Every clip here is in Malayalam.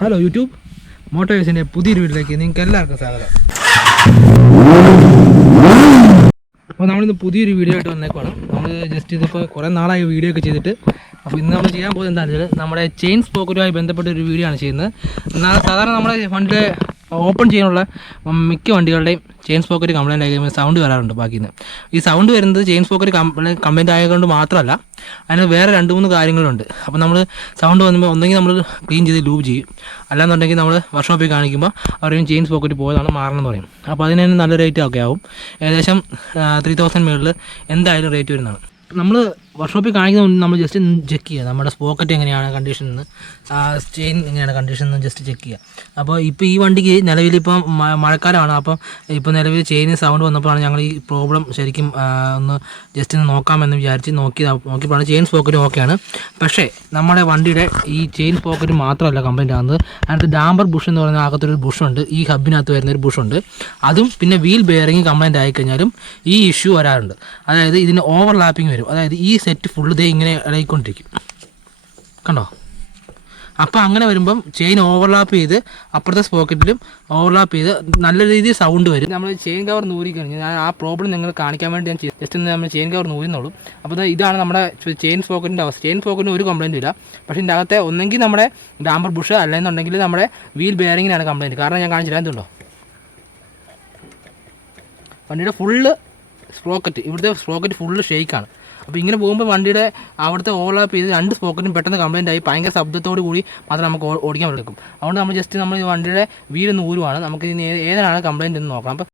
ഹലോ യൂട്യൂബ് മോട്ടോവേഴ്സിൻ്റെ പുതിയൊരു വീട്ടിലേക്ക് നിങ്ങൾക്ക് എല്ലാവർക്കും സ്വാഗതം. അപ്പോൾ നമ്മളിന്ന് പുതിയൊരു വീഡിയോ ആയിട്ട് വന്നേക്കുവാണ്. നമ്മൾ ജസ്റ്റ് ഇതിപ്പോൾ കുറേ നാളായി വീഡിയോ ഒക്കെ ചെയ്തിട്ട്. അപ്പോൾ ഇന്ന് നമ്മൾ ചെയ്യാൻ പോകുന്നത് എന്താണെന്ന് വെച്ചാൽ നമ്മുടെ ചെയിൻ സ്പോക്കറ്റുമായി ബന്ധപ്പെട്ട ഒരു വീഡിയോ ആണ് ചെയ്യുന്നത്. സാധാരണ നമ്മുടെ വണ്ടിയുടെ ഓപ്പൺ ചെയ്യാനുള്ള മിക്ക വണ്ടികളുടെയും ചെയിൻ സ്പോക്കറ്റ് കംപ്ലൈൻറ്റ് ആയി കഴിയുമ്പോൾ സൗണ്ട് വരാറുണ്ട്. ബാക്കിന്ന് ഈ സൗണ്ട് വരുന്നത് ചെയിൻ സ്പോക്കറ്റ് കംപ്ലൈൻറ്റ് ആയതുകൊണ്ട് മാത്രമല്ല, അതിന് വേറെ 2-3 കാര്യങ്ങളുണ്ട്. അപ്പോൾ നമ്മൾ സൗണ്ട് വന്നുമ്പോൾ ഒന്നെങ്കിൽ നമ്മൾ ക്ലീൻ ചെയ്ത് ലൂബ് ചെയ്യും, അല്ലാന്നുണ്ടെങ്കിൽ നമ്മൾ വർക്ക്ഷോപ്പിൽ കാണിക്കുമ്പോൾ അവരെയും ചെയിൻ സ്പോക്കറ്റ് പോയതാണ് മാറണമെന്ന് പറയും. അപ്പോൾ അതിന് നല്ല റേറ്റ് ഒക്കെ ആവും. ഏകദേശം 3000 മുകളിൽ എന്തായാലും റേറ്റ് വരുന്നതാണ്. നമ്മൾ വർക്ക്ഷോപ്പിൽ കാണിക്കുന്ന നമ്മൾ ജസ്റ്റ് ചെക്ക് ചെയ്യുക, നമ്മുടെ സ്പോക്കറ്റ് എങ്ങനെയാണ് കണ്ടീഷൻ എന്ന്, ചെയിൻ എങ്ങനെയാണ് കണ്ടീഷൻ എന്ന് ജസ്റ്റ് ചെക്ക് ചെയ്യുക. അപ്പോൾ ഇപ്പോൾ ഈ വണ്ടിക്ക് നിലവിലിപ്പം മഴക്കാലമാണ്. അപ്പം ഇപ്പോൾ നിലവിൽ ചെയിന് സൗണ്ട് വന്നപ്പോഴാണ് ഞങ്ങൾ ഈ പ്രോബ്ലം ശരിക്കും ഒന്ന് ജസ്റ്റ് ഒന്ന് നോക്കാമെന്ന് വിചാരിച്ച് നോക്കിയപ്പോഴാണ് ചെയിൻ സ്പോക്കറ്റ് ഓക്കെയാണ്. പക്ഷേ നമ്മുടെ വണ്ടിയുടെ ഈ ചെയിൻ സ്പോക്കറ്റ് മാത്രമല്ല കംപ്ലൈൻറ്റ് ആകുന്നത്, അതിനകത്ത് ഡാമ്പർ ബുഷ് എന്ന് പറയുന്ന അകത്തൊരു ബുഷുണ്ട്, ഈ ഹബിനകത്ത് വരുന്നൊരു ബുഷുണ്ട്. അതും പിന്നെ വീൽ ബെയറിങ് കംപ്ലൈൻറ്റ് ആയിക്കഴിഞ്ഞാലും ഈ ഇഷ്യൂ വരാറുണ്ട്. അതായത് ഇതിന് ഓവർലാപ്പിംഗ് വരും. അതായത് ഈ സെറ്റ് ഫുള്ള് ദേ ഇങ്ങനെ ഇളകിക്കൊണ്ടിരിക്കും, കണ്ടോ? അപ്പോൾ അങ്ങനെ വരുമ്പം ചെയിൻ ഓവർലാപ്പ് ചെയ്ത് അപ്പുറത്തെ സ്പോക്കറ്റിലും ഓവർലാപ്പ് ചെയ്ത് നല്ല രീതിയിൽ സൗണ്ട് വരും. നമ്മൾ ചെയിൻ കവർ നൂരി കഴിഞ്ഞാൽ ഞാൻ ആ പ്രോബ്ലം നിങ്ങൾ കാണിക്കാൻ വേണ്ടി ഞാൻ ജസ്റ്റ് നമ്മൾ ചെയിൻ കവർ നൂരുന്നുള്ളൂ. അപ്പോൾ ഇതാണ് നമ്മുടെ ചെയിൻ സ്പോക്കറ്റിൻ്റെ അവസ്ഥ. ചെയിൻ സ്പോക്കറ്റിന് ഒരു കംപ്ലയിൻറ്റും ഇല്ല. പക്ഷേ ഇതിൻ്റെ അകത്തെ ഒന്നെങ്കിൽ നമ്മുടെ ഡാമ്പർ ബുഷ് അല്ലെന്നുണ്ടെങ്കിൽ നമ്മുടെ വീൽ ബെയറിങ്ങിനാണ് കംപ്ലയിൻറ്റ്. കാരണം ഞാൻ കാണിച്ചില്ല, എന്തുണ്ടോ വണ്ടിയുടെ ഫുള്ള് സ്പ്രോക്കറ്റ്, ഇവിടുത്തെ സ്പ്രോക്കറ്റ് ഫുള്ള് ഷെയ്ക്കാണ്. അപ്പോൾ ഇങ്ങനെ പോകുമ്പോൾ വണ്ടിയുടെ അവിടുത്തെ ഓവർലാപ്പ് ചെയ്ത് 2 സ്പോക്കറ്റും പെട്ടെന്ന് കംപ്ലയിൻ്റ് ആയി ഭയങ്കര ശബ്ദത്തോടു കൂടി മാത്രമേ നമുക്ക് ഓടിക്കാൻ പറ്റും. അതുകൊണ്ട് നമ്മൾ ജസ്റ്റ് നമ്മൾ വണ്ടിയുടെ വീലൊന്ന് ഊരുവാണ്. നമുക്ക് ഇനി ഏതാണ് കംപ്ലയിൻ്റ് എന്ന് നോക്കാം. അപ്പോൾ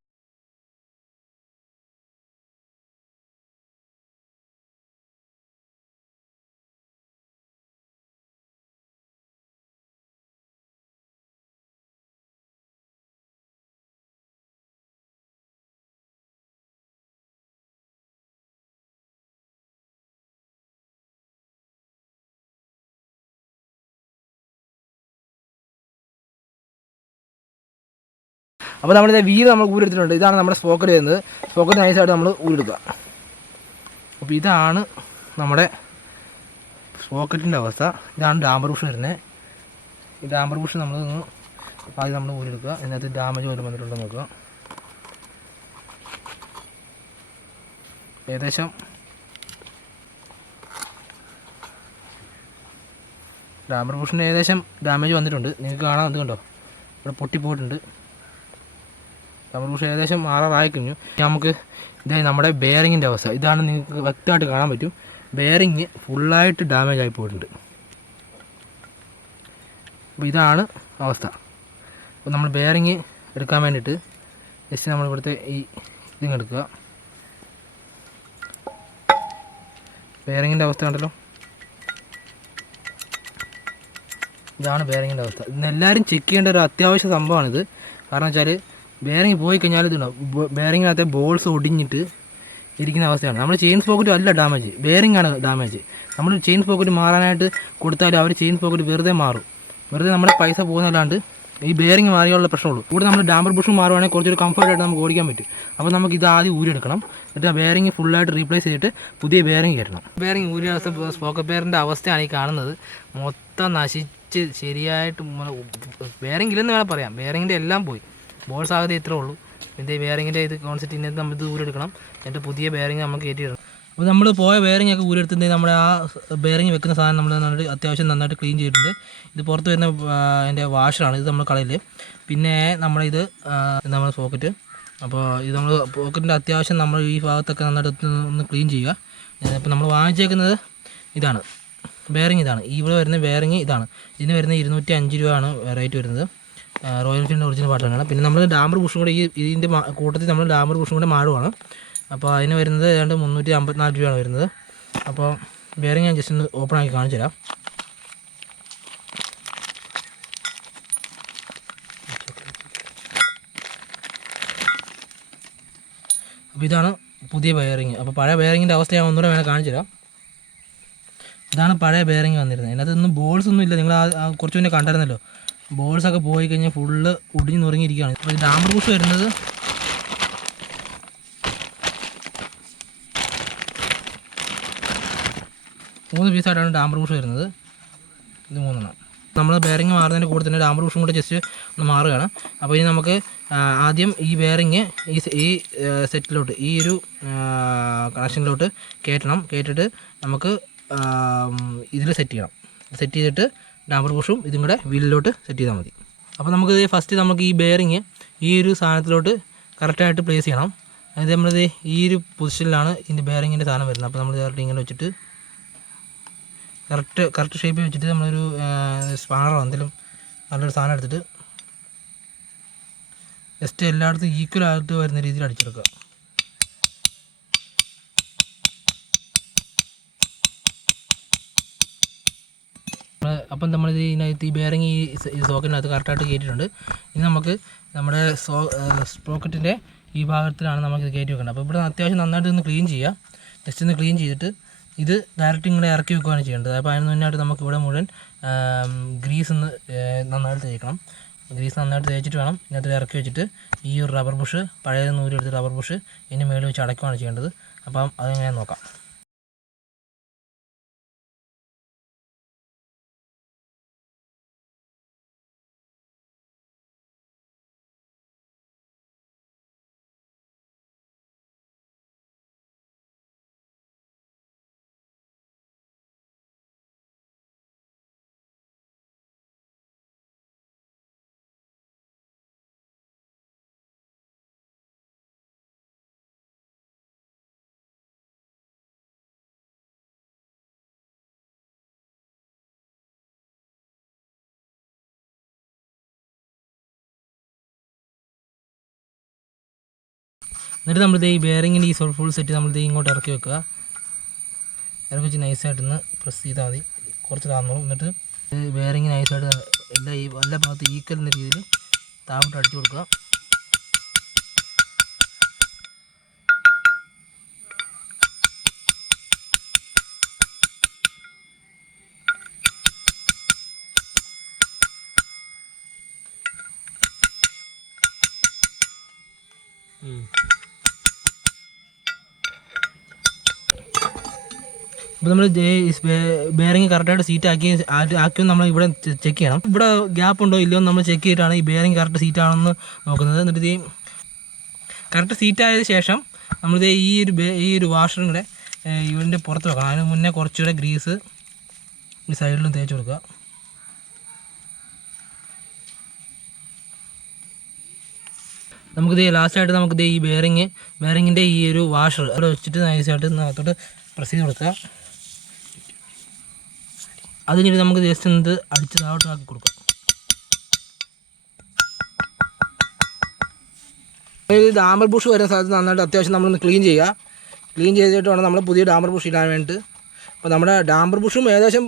അപ്പോൾ നമ്മുടെ വീല് നമ്മൾ ഊരെടുത്തിട്ടുണ്ട്. ഇതാണ് നമ്മുടെ സ്പോക്കറ്റ് വരുന്നത്. സ്പോക്കറ്റ് നൈസായിട്ട് നമ്മൾ ഊരെടുക്കുക. അപ്പോൾ ഇതാണ് നമ്മുടെ സ്പോക്കറ്റിൻ്റെ അവസ്ഥ. ഇതാണ് ഡാമ്പർ ബുഷ് വരുന്നത്. ഈ ഡാമ്പർ ബുഷ് നമ്മൾ ആദ്യം നമ്മൾ ഊരെടുക്കുക. ഇതിനകത്ത് ഡാമേജ് വല്ലതും വന്നിട്ടുണ്ടോ നോക്കുക. ഏകദേശം ഡാമ്പർ ബുഷിന് ഏകദേശം ഡാമേജ് വന്നിട്ടുണ്ട്. നിങ്ങൾക്ക് കാണാൻ കണ്ടോ, ഇവിടെ പൊട്ടിപ്പോയിട്ടുണ്ട്. ഡാമ്പർ ബുഷ് ഏകദേശം മാറാറായി കഴിഞ്ഞു. നമുക്ക് ഇതായി നമ്മുടെ ബെയറിങ്ങിൻ്റെ അവസ്ഥ. ഇതാണ് നിങ്ങൾക്ക് വ്യക്തമായിട്ട് കാണാൻ പറ്റും. ബെയറിങ് ഫുള്ളായിട്ട് ഡാമേജ് ആയി പോയിട്ടുണ്ട്. അപ്പോൾ ഇതാണ് അവസ്ഥ. അപ്പോൾ നമ്മൾ ബെയറിങ് എടുക്കാൻ വേണ്ടിയിട്ട് ജസ്റ്റ് നമ്മൾ ഇവിടുത്തെ ഈ ഇതിങ്ങ് എടുക്കുക. ബെയറിങ്ങിൻ്റെ അവസ്ഥ കണ്ടല്ലോ, ഇതാണ് ബെയറിങ്ങിൻ്റെ അവസ്ഥ. ഇന്നെല്ലാവരും ചെക്ക് ചെയ്യേണ്ട ഒരു അത്യാവശ്യ സംഭവമാണിത്. കാരണം വെച്ചാൽ ബെയറിങ് പോയി കഴിഞ്ഞാൽ ഇതുണ്ടാവും, ബെയറിങ്ങിനകത്തെ ബോൾസ് ഒടിഞ്ഞിട്ട് ഇരിക്കുന്ന അവസ്ഥയാണ്. നമ്മൾ ചെയിൻ സ്പോക്കറ്റ് അല്ല ഡാമേജ്, ബെയറിംഗ് ആണ് ഡാമേജ്. നമ്മൾ ചെയിൻ സ്പോക്കറ്റ് മാറാനായിട്ട് കൊടുത്താൽ അവർ ചെയിൻ സ്പോക്കറ്റ് വെറുതെ മാറും. വെറുതെ നമ്മുടെ പൈസ പോകുന്നതല്ലാണ്ട് ഈ ബെയറിംഗ് മാറിയുള്ള പ്രശ്നമുള്ളൂ. ഇവിടെ നമ്മൾ ഡാമ്പർ ബുഷ് മാറുവാണെങ്കിൽ കുറച്ചൊരു കംഫർട്ടായിട്ട് നമുക്ക് ഓടിക്കാൻ പറ്റും. അപ്പോൾ നമുക്ക് ഇത് ആദ്യം ഊരിയെടുക്കണം. എന്നിട്ട് ആ ബെയറിംഗ് ഫുള്ളായിട്ട് റീപ്ലേസ് ചെയ്തിട്ട് പുതിയ ബെയറിംഗ് കയറ്റണം. ബെയറിംഗ് ഊരിയ അവസ്ഥ, സ്പോക്കറ്റ് ബെയറിൻ്റെ അവസ്ഥയാണ് ഈ കാണുന്നത്. മൊത്തം നശിച്ച് ശരിയായിട്ട് ബെയറിംഗ് ഇല്ലെന്ന് വേണം പറയാം. ബെയറിങ്ങിൻ്റെ എല്ലാം പോയി. ബോൾ സാധ്യത ഇത്രേ ഉള്ളൂ. ഇതിൻ്റെ ബെയറിങ്ങിൻ്റെ ഇത് കോൺസെപ്റ്റ് ഇന്നത്തെ നമ്മൾ ഇത് ഊരെടുക്കണം. എന്നിട്ട് പുതിയ ബെയറിങ് നമുക്ക് കയറ്റിയിടണം. അപ്പോൾ നമ്മൾ പോയ ബെയറിംഗ് ഒക്കെ ഊരെടുത്തിട്ടുണ്ടെങ്കിൽ നമ്മുടെ ആ ബെയറിംഗ് വെക്കുന്ന സാധനം നമ്മൾ നന്നായിട്ട് അത്യാവശ്യം നന്നായിട്ട് ക്ലീൻ ചെയ്തിട്ടുണ്ട്. ഇത് പുറത്ത് വരുന്ന അതിൻ്റെ വാഷറാണ്, ഇത് നമ്മൾ കളയിൽ. പിന്നെ നമ്മളിത് നമ്മൾ പോക്കറ്റ്. അപ്പോൾ ഇത് നമ്മൾ പോക്കറ്റിൻ്റെ അത്യാവശ്യം നമ്മൾ ഈ ഭാഗത്തൊക്കെ നന്നായിട്ട് ഒന്ന് ക്ലീൻ ചെയ്യുക. ഇപ്പോൾ നമ്മൾ വാങ്ങിച്ചേക്കുന്നത് ഇതാണ് ബെയറിംഗ്. ഇതാണ് ഇവിടെ വരുന്ന ബെയറിംഗ് ഇതാണ്. ഇതിന് വരുന്നത് 205 രൂപയാണ് റേറ്റ് വരുന്നത്. റോയൽ എൻഫീൽഡിൻ്റെ ഒറിജിനൽ പാട്ടാണ്. പിന്നെ നമ്മൾ ഡാമ്പർ ബുഷും കൂടെ ഇതിൻ്റെ കൂട്ടത്തിൽ നമ്മൾ ഡാമ്പർ ബുഷും കൂടെ മാറുവാണ്. അപ്പോൾ അതിന് വരുന്നത് ഏതാണ്ട് 354 രൂപയാണ് വരുന്നത്. അപ്പോൾ ബെയറിംഗ് ഞാൻ ജസ്റ്റ് ഒന്ന് ഓപ്പൺ ആക്കി കാണിച്ചു തരാം. അപ്പോൾ ഇതാണ് പുതിയ ബെയറിംഗ്. അപ്പോൾ പഴയ ബെയറിങ്ങിൻ്റെ അവസ്ഥ ഞാൻ ഒന്നുകൂടെ വേണം കാണിച്ചു തരാം. ഇതാണ് പഴയ ബെയറിംഗ് വന്നിരുന്നത്. അതിനകത്തൊന്നും ബോൾസ് ഒന്നും ഇല്ല. നിങ്ങൾ കുറച്ച് മുന്നേ കണ്ടായിരുന്നല്ലോ, ബോൾസൊക്കെ പോയി കഴിഞ്ഞാൽ ഫുള്ള് ഒടിഞ്ഞ് നുറങ്ങിയിരിക്കുകയാണ്. അപ്പോൾ ഡാമ്പർ ബുഷ് വരുന്നത് 3 പീസായിട്ടാണ് ഡാമ്പർ ബുഷ് വരുന്നത്. ഇത് 3 എണ്ണം. നമ്മൾ ബെയറിങ് മാറുന്നതിൻ്റെ കൂടെ തന്നെ ഡാമ്പർ ബുഷും കൂടെ ജസ്റ്റ് ഒന്ന് മാറുകയാണ്. അപ്പോൾ ഇനി നമുക്ക് ആദ്യം ഈ ബെയറിങ് ഈ സെറ്റിലോട്ട് ഈ ഒരു കണക്ഷനിലോട്ട് കേട്ടിട്ട് നമുക്ക് ഇതിൽ സെറ്റ് ചെയ്യണം. സെറ്റ് ചെയ്തിട്ട് ഡാമ്പർ ബുഷും ഇതും കൂടെ വീലിലോട്ട് സെറ്റ് ചെയ്താൽ മതി. അപ്പോൾ നമുക്ക് ഫസ്റ്റ് നമുക്ക് ഈ ബെയറിങ് ഈ ഒരു സാധനത്തിലോട്ട് കറക്റ്റായിട്ട് പ്ലേസ് ചെയ്യണം. അതായത് നമ്മളിത് ഈ ഒരു പൊസിഷനിലാണ് ഇതിൻ്റെ ബെയറിങ്ങിൻ്റെ സാധനം വരുന്നത്. അപ്പോൾ നമ്മൾ കറക്റ്റ് ഇങ്ങനെ വെച്ചിട്ട് കറക്റ്റ് ഷേപ്പിൽ വെച്ചിട്ട് നമ്മളൊരു സ്പാനറോ എന്തെങ്കിലും നല്ലൊരു സാധനം എടുത്തിട്ട് ജസ്റ്റ് എല്ലായിടത്തും ഈക്വലായിട്ട് വരുന്ന രീതിയിൽ അടിച്ചെടുക്കുക. അപ്പം നമ്മളിത് ഇതിനകത്ത് ഈ ബെയറിങ് ഈ സോക്കറ്റിനകത്ത് കറക്റ്റായിട്ട് കയറ്റിയിട്ടുണ്ട്. ഇനി നമുക്ക് നമ്മുടെ സ്പ്രോക്കറ്റിൻ്റെ ഈ ഭാഗത്തിലാണ് നമുക്കിത് കയറ്റി വെക്കേണ്ടത്. അപ്പോൾ ഇവിടെ അത്യാവശ്യം നന്നായിട്ട് ഒന്ന് ക്ലീൻ ചെയ്യുക. ജസ്റ്റ് ഒന്ന് ക്ലീൻ ചെയ്തിട്ട് ഇത് ഡയറക്റ്റ് ഇങ്ങനെ ഇറക്കി വെക്കുകയാണ് ചെയ്യേണ്ടത്. അപ്പോൾ അതിന് മുന്നായിട്ട് നമുക്ക് ഇവിടെ മുഴുവൻ ഗ്രീസ് ഒന്ന് നന്നായിട്ട് തേക്കണം. ഗ്രീസ് നന്നായിട്ട് തേച്ചിട്ട് വേണം ഇതിനകത്ത് ഇറക്കി വെച്ചിട്ട് ഈ ഒരു റബ്ബർ ബുഷ് പഴയ നൂലെടുത്ത് റബ്ബർ ബുഷ് ഇതിന് മേളിൽ വെച്ച് അടയ്ക്കുകയാണ് ചെയ്യേണ്ടത്. അപ്പം അതെങ്ങനെ നോക്കാം. എന്നിട്ട് നമ്മളിത് ഈ ബെയറിങ്ങിൻ്റെ ഈ ഫുൾ സെറ്റ് നമ്മളിത് ഇങ്ങോട്ട് ഇറക്കി വെക്കുക. ഇറക്കി വെച്ച് നൈസായിട്ടൊന്ന് പ്രസ് ചെയ്താൽ മതി. കുറച്ച് താന്നോളും. എന്നിട്ട് ബെയറിങ് നൈസായിട്ട് എല്ലാ ഈ എല്ലാ ഭാഗത്ത് ഈക്വൽ എന്ന രീതിയിൽ താഴോട്ട് അടിച്ചു കൊടുക്കുക. അപ്പോൾ നമ്മൾ ബെയറിങ് കറക്റ്റായിട്ട് സീറ്റ് ആക്കിയും നമ്മൾ ഇവിടെ ചെക്ക് ചെയ്യണം. ഇവിടെ ഗ്യാപ്പ് ഉണ്ടോ ഇല്ലയോ നമ്മൾ ചെക്ക് ചെയ്തിട്ടാണ് ഈ ബെയറിങ് കറക്റ്റ് സീറ്റാണെന്ന് നോക്കുന്നത്. എന്നിട്ട് ഈ കറക്റ്റ് സീറ്റായതിനു ശേഷം നമ്മളിത് ഈ ഒരു വാഷറും കൂടെ ഇതിൻ്റെ പുറത്ത് വെക്കണം. അതിന് മുന്നേ കുറച്ചുകൂടെ ഗ്രീസ് ഈ സൈഡിലും തേച്ച് കൊടുക്കുക. നമുക്കിത് ലാസ്റ്റായിട്ട് നമുക്കിത് ഈ ബെയറിങ്ങിൻ്റെ ഈ ഒരു വാഷർ അവിടെ വെച്ചിട്ട് നൈസായിട്ട് അകത്തോട്ട് പ്രസ് ചെയ്ത് കൊടുക്കുക. അത് കഴിഞ്ഞിട്ട് നമുക്ക് ജസ്റ്റ് എന്ത് അടിച്ച് താഴോട്ടാക്കി കൊടുക്കാം. ഈ ഡാമ്പർ ബുഷ് വരുന്ന സ്ഥലത്ത് നന്നായിട്ട് അത്യാവശ്യം നമ്മളൊന്ന് ക്ലീൻ ചെയ്തിട്ട് വേണം നമ്മൾ പുതിയ ഡാമ്പർ ബുഷ് ഇടാൻ വേണ്ടിയിട്ട്. അപ്പോൾ നമ്മുടെ ഡാമ്പർ ബുഷും ഏകദേശം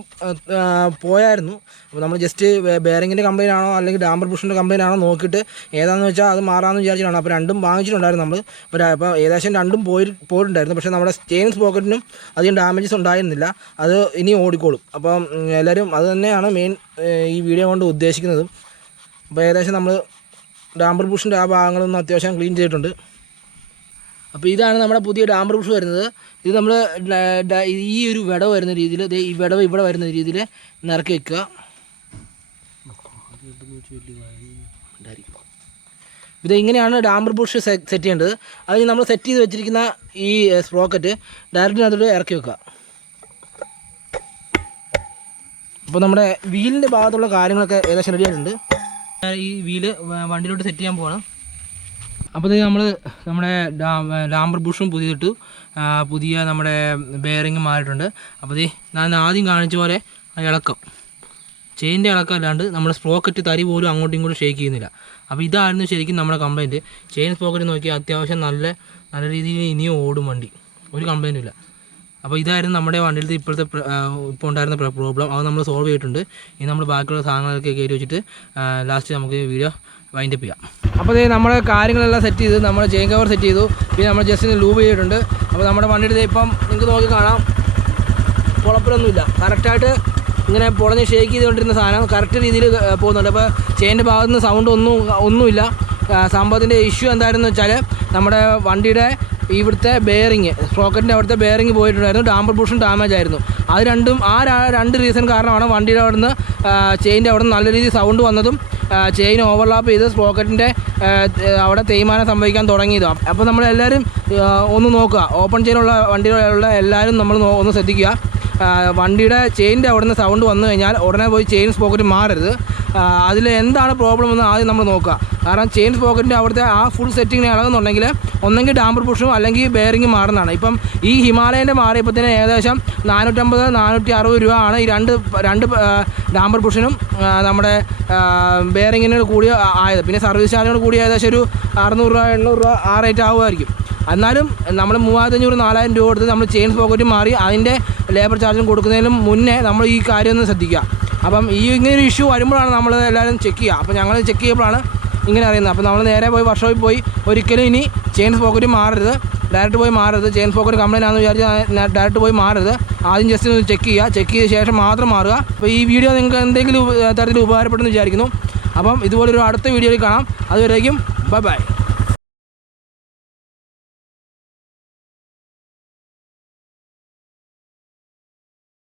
പോയായിരുന്നു. അപ്പോൾ നമ്മൾ ജസ്റ്റ് ബെയറിങ്ങിൻ്റെ കംപ്ലയിൻ്റ് ആണോ അല്ലെങ്കിൽ ഡാമ്പർ ബുഷിൻ്റെ കംപ്ലയിൻ്റ് ആണോ നോക്കിയിട്ട് ഏതാണെന്ന് വെച്ചാൽ അത് മാറാമെന്ന് വിചാരിച്ചിട്ടാണ്. അപ്പോൾ രണ്ടും വാങ്ങിച്ചിട്ടുണ്ടായിരുന്നു നമ്മൾ. അപ്പോൾ ഏകദേശം രണ്ടും പോയിട്ടുണ്ടായിരുന്നു. പക്ഷേ നമ്മുടെ ചെയിൻ സ്പ്രോക്കറ്റിനും അധികം ഡാമേജസ് ഉണ്ടായിരുന്നില്ല. അത് ഇനി ഓടിക്കോളും. അപ്പം എല്ലാവരും അത് തന്നെയാണ് മെയിൻ ഈ വീഡിയോ കൊണ്ട് ഉദ്ദേശിക്കുന്നത്. അപ്പോൾ ഏകദേശം നമ്മൾ ഡാമ്പർ ബുഷിൻ്റെ ആ ഭാഗങ്ങളൊന്നും അത്യാവശ്യം ക്ലീൻ ചെയ്തിട്ടുണ്ട്. അപ്പോൾ ഇതാണ് നമ്മുടെ പുതിയ ഡാമ്പർ ബുഷ് വരുന്നത്. ഇത് നമ്മൾ ഈ ഒരു വിടവ് വരുന്ന രീതിയിൽ ഈ വിടവ് ഇവിടെ വരുന്ന രീതിയിൽ നിറക്കി വെക്കുക. ഇത് ഇങ്ങനെയാണ് ഡാമ്പർ ബുഷ് സെറ്റ് ചെയ്യേണ്ടത്. അതിന് നമ്മൾ സെറ്റ് ചെയ്ത് വെച്ചിരിക്കുന്ന ഈ സ്പ്രോക്കറ്റ് ഡയറക്റ്റിനകത്തോട്ട് ഇറക്കി വെക്കുക. അപ്പോൾ നമ്മുടെ വീലിൻ്റെ ഭാഗത്തുള്ള കാര്യങ്ങളൊക്കെ ഏകദേശം റെഡി ആയിട്ടുണ്ട്. ഈ വീല് വണ്ടിയിലോട്ട് സെറ്റ് ചെയ്യാൻ പോകണം. അപ്പോൾ ഇത് നമ്മുടെ ഡാമ്പർ ബുഷും പുതിയതിട്ടു, പുതിയ നമ്മുടെ ബെയറിങ് മാറിയിട്ടുണ്ട്. അപ്പോൾ ഇത് ഞാൻ ആദ്യം കാണിച്ച പോലെ ആ ഇളക്കം ചെയിൻ്റെ ഇളക്കം അല്ലാണ്ട് നമ്മുടെ സ്പ്രോക്കറ്റ് തരി പോലും അങ്ങോട്ടും ഇങ്ങോട്ടും ഷേക്ക് ചെയ്യുന്നില്ല. അപ്പോൾ ഇതായിരുന്നു ശരിക്കും നമ്മുടെ കംപ്ലയിൻറ്റ്. ചെയിൻ സ്പ്രോക്കറ്റ് നോക്കിയാൽ അത്യാവശ്യം നല്ല രീതിയിൽ ഇനിയും ഓടും വണ്ടി, ഒരു കംപ്ലയിൻറ്റും ഇല്ല. അപ്പോൾ ഇതായിരുന്നു നമ്മുടെ വണ്ടിയിലത്തെ ഇപ്പോൾ ഉണ്ടായിരുന്ന പ്രോബ്ലം. അത് നമ്മൾ സോൾവ് ചെയ്തിട്ടുണ്ട്. ഇനി നമ്മൾ ബാക്കിയുള്ള സാധനങ്ങളൊക്കെ കയറ്റി വെച്ചിട്ട് ലാസ്റ്റ് നമുക്ക് വീഡിയോ വൈൻഡപ്പ് ചെയ്യാം. അപ്പോൾ നമ്മുടെ കാര്യങ്ങളെല്ലാം സെറ്റ് ചെയ്ത് നമ്മൾ ചെയിൻ കവർ സെറ്റ് ചെയ്തു. പിന്നെ നമ്മൾ ജസ്റ്റ് ലൂബ് ചെയ്തിട്ടുണ്ട്. അപ്പോൾ നമ്മുടെ വണ്ടിയുടെ ഇപ്പം നിങ്ങൾക്ക് നോക്കി കാണാം, കുഴപ്പമൊന്നുമില്ല. കറക്റ്റായിട്ട് ഇങ്ങനെ പൊളഞ്ഞ് ഷേക്ക് ചെയ്തുകൊണ്ടിരുന്ന സാധനം കറക്റ്റ് രീതിയിൽ പോകുന്നുണ്ട്. അപ്പോൾ ചെയിൻ്റെ ഭാഗത്തുനിന്ന് സൗണ്ട് ഒന്നുമില്ല. സംഭവത്തിൻ്റെ ഇഷ്യൂ എന്തായിരുന്നു വെച്ചാൽ നമ്മുടെ വണ്ടിയുടെ ഇവിടുത്തെ ബെയറിങ്, സ്പ്രോക്കറ്റിൻ്റെ അവിടുത്തെ ബെയറിങ് പോയിട്ടുണ്ടായിരുന്നു, ഡാമ്പർ ബുഷും ഡാമേജ് ആയിരുന്നു. അത് രണ്ടും രണ്ട് റീസൺ കാരണമാണ് വണ്ടിയുടെ അവിടെ നിന്ന് ചെയിൻ്റെ അവിടെ നിന്ന് നല്ല രീതിയിൽ സൗണ്ട് വന്നതും ചെയിൻ ഓവർലാപ്പ് ചെയ്ത് സ്പ്രോക്കറ്റിൻ്റെ അവിടെ തേയ്മാനം സംഭവിക്കാൻ തുടങ്ങിയത്. അപ്പോൾ നമ്മളെല്ലാവരും ഒന്ന് നോക്കുക, ഓപ്പൺ ചെയിനുള്ള വണ്ടികളുള്ള എല്ലാവരും നമ്മൾ ഒന്ന് ശ്രദ്ധിക്കുക. വണ്ടിയുടെ ചെയിൻ്റെ അവിടെ നിന്ന് സൗണ്ട് വന്നു കഴിഞ്ഞാൽ ഉടനെ പോയി ചെയിൻ സ്പ്രോക്കറ്റ് മാറരുത്. അതിൽ എന്താണ് പ്രോബ്ലം എന്ന് ആദ്യം നമ്മൾ നോക്കുക. കാരണം ചെയിൻ സ്പ്രോക്കറ്റിൻ്റെ അവിടുത്തെ ആ ഫുൾ സെറ്റിങ്ങിനെ ഇളകുന്നുണ്ടെങ്കിൽ ഒന്നെങ്കിൽ ഡാമ്പർ പുഷും അല്ലെങ്കിൽ ബെയറിങ് മാറുന്നതാണ്. ഇപ്പം ഈ ഹിമാലയൻ്റെ മാറിയപ്പോൾ തന്നെ ഏകദേശം 450-460 രൂപ ആണ് ഈ രണ്ട് ഡാമ്പർ പുഷിനും നമ്മുടെ ബെയറിങ്ങിനോട് കൂടി ആയത്. പിന്നെ സർവീസ് ചാർജിനോട് കൂടി ഏകദേശം ഒരു 600 രൂപ 800 രൂപ ആ റേറ്റ് ആവുമായിരിക്കും. എന്നാലും നമ്മൾ 3500-4000 രൂപ കൊടുത്ത് നമ്മൾ ചെയിൻ സ്പ്രോക്കറ്റ് മാറി അതിൻ്റെ ലേബർ ചാർജും കൊടുക്കുന്നതിനും മുന്നേ നമ്മൾ ഈ കാര്യം ഒന്ന് ശ്രദ്ധിക്കുക. അപ്പം ഇങ്ങനൊരു ഇഷ്യൂ വരുമ്പോഴാണ് നമ്മൾ എല്ലാവരും ചെക്ക് ചെയ്യുക. അപ്പോൾ ഞങ്ങൾ ചെക്ക് ചെയ്യുമ്പോഴാണ് ഇങ്ങനെ അറിയുന്നത്. അപ്പോൾ നമ്മൾ നേരെ പോയി വർക്ക്ഷോപ്പിൽ പോയി ഒരിക്കലും ഇനി ചെയിൻ സ്പ്രോക്കറ്റ് മാറരുത്, ഡയറക്റ്റ് പോയി മാറരുത്. ചെയിൻ സ്പ്രോക്കറ്റ് കംപ്ലൈൻറ്റ് ആണെന്ന് വിചാരിച്ച് ഡയറക്റ്റ് പോയി മാറരുത്. ആദ്യം ജസ്റ്റ് ഒന്ന് ചെക്ക് ചെയ്യുക, ചെക്ക് ചെയ്ത ശേഷം മാത്രം മാറുക. അപ്പോൾ ഈ വീഡിയോ നിങ്ങൾക്ക് എന്തെങ്കിലും തരത്തിൽ ഉപകാരപ്പെട്ടെന്ന് വിചാരിക്കുന്നു. അപ്പം ഇതുപോലൊരു അടുത്ത വീഡിയോയിൽ കാണാം. അതുവരേക്കും ബൈ.